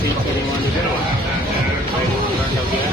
seats that you want to go. Right in front of there.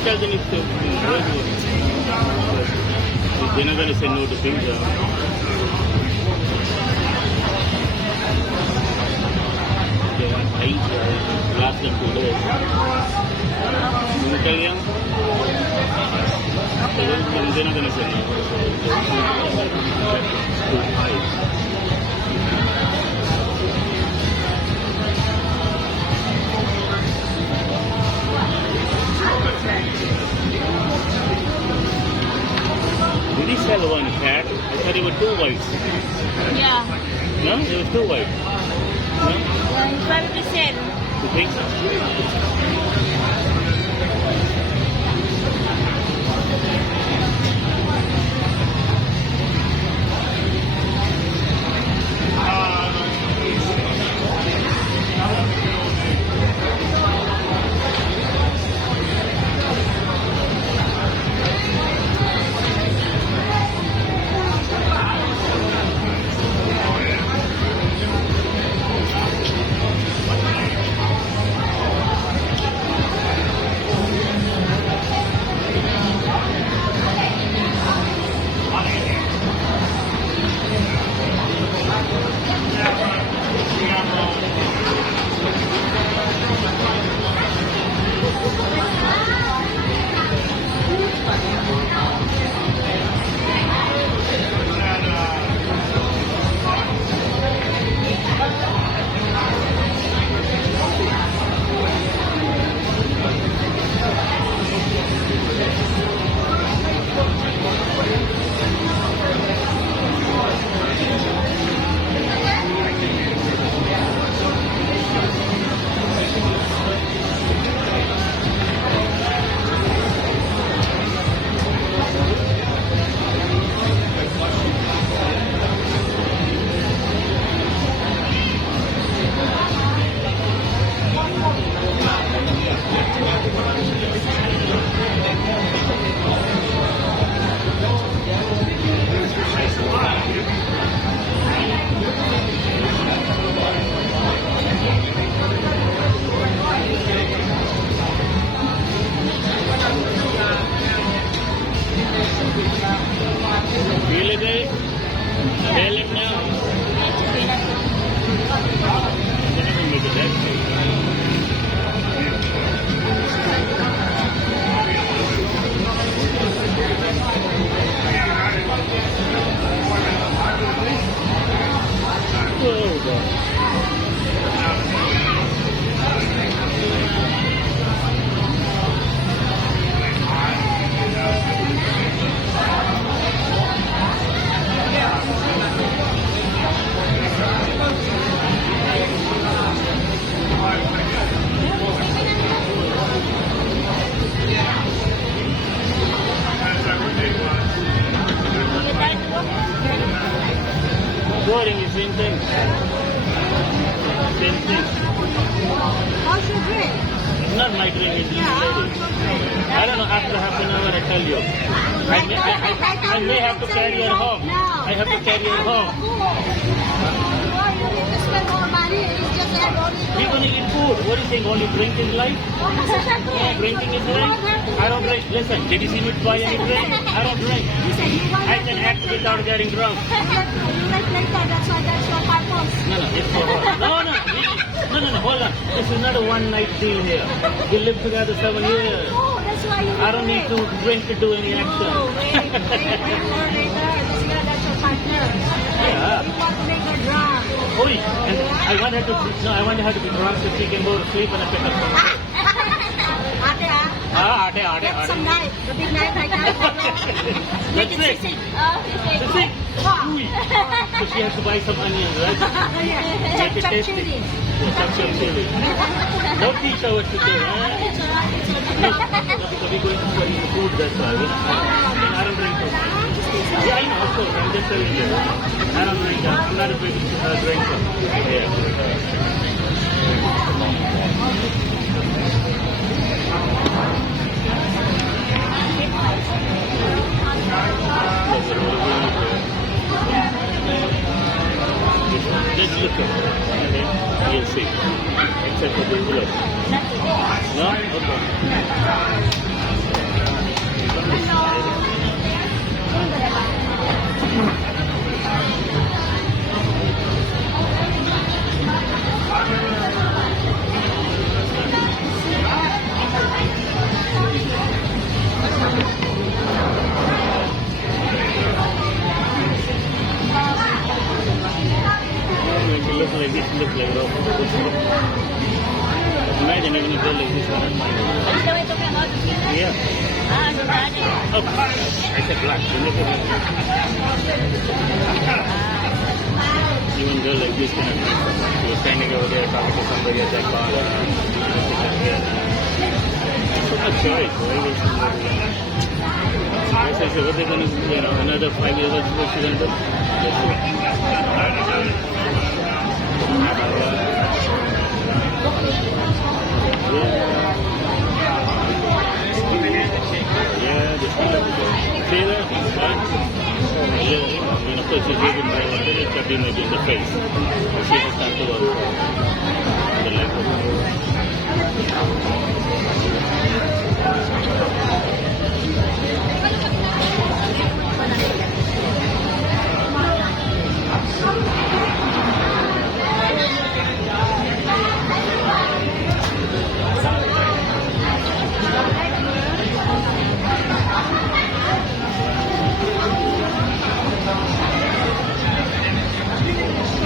Tell them it's still they're not going to say no to pizza. They want pizza. Last them 2 days. You tell them? They're not going to say no. Too high. Did he sell one cat? I thought there were 2 whites. Yeah. No? There was 2 white. No? Yeah, he's probably said. You think so? Feel it, eh? Feel it now. They're not going to make it that big. Oh, God. Boring is same thing. Same thing. How's your drink? It's not my drink, it's Yeah, how's lady. your drink? I don't know, after half an hour I tell you. I may have to carry her home. I have to carry her home. Why you need to spend more money? It's just that only We're going to eat food. What do you think? Only drink is life? Yeah, drinking is life? I don't drink. Listen, did you see me buy any drink? I don't drink. I can act without getting drunk. You like later, that's why that's your purpose. No, it's for her. No, hold on. This is not a one-night deal here. We live together 7 years. Oh, that's why you I don't need to drink to do any action. Oh, wait more later. This girl, that's your partner. Yeah. You want to make her drunk. Oh, and I want her to be drunk so she can go to sleep and I pick up some more. Ate. Get some knife, the big knife right now. That's it. Sisig. Sisig. chewy. So she has to buy some onions, right? Make it tasty. Yeah, chop chili. Don't teach her what to do, huh? No, so we're going to study food, that's why. I don't drink too much. Yeah, I know, of course. I'm just telling you. I don't drink. I'm not a big drinker. Yeah. Just look at it. Okay? You'll see. Except for this look. No? Okay. If you look like this, look like that. Imagine even if you like this one. Is the way talking about the skin? Yeah. So that Oh, I said black. You look at it. Even girl like this kind of thing. You're standing over there talking to somebody at that bar. It's not a choice. I said, what they're going to do, another 5 years, what's she going to do? Yeah, this one. See that? Right? Yeah, of course, she's even by one minute, but maybe in the face. She has time to work on the left.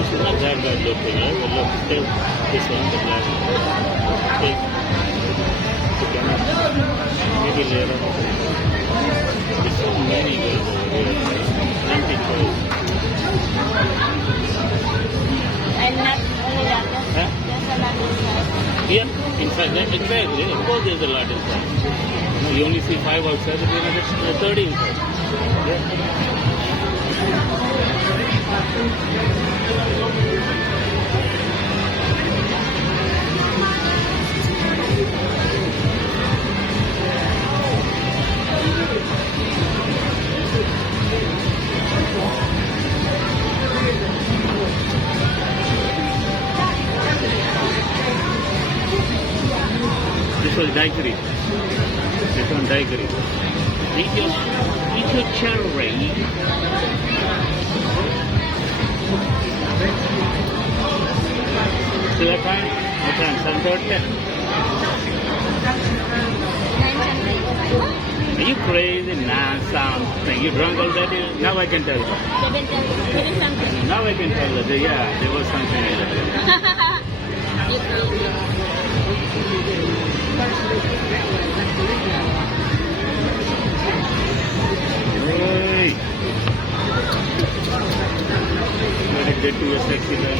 It's not that bad looking, right? But look, still, this one, the black. Okay. Maybe later. There's so many girls over here. Plenty choice. and not only that, Huh? there's a lot of Yeah, inside that, exactly. Of course, there's a lot inside. You only see 5 outside, but there's 30 inside. Yeah. This was daiquiri. This one daiquiri. Eat your cherry. See that time? What time? 7:30? Are you crazy? Nah, something. You drunk already? Now I can tell. 7 something. Now I can tell that, yeah, there was something like that. You crazy. Hey! Let it get to your sexy guy.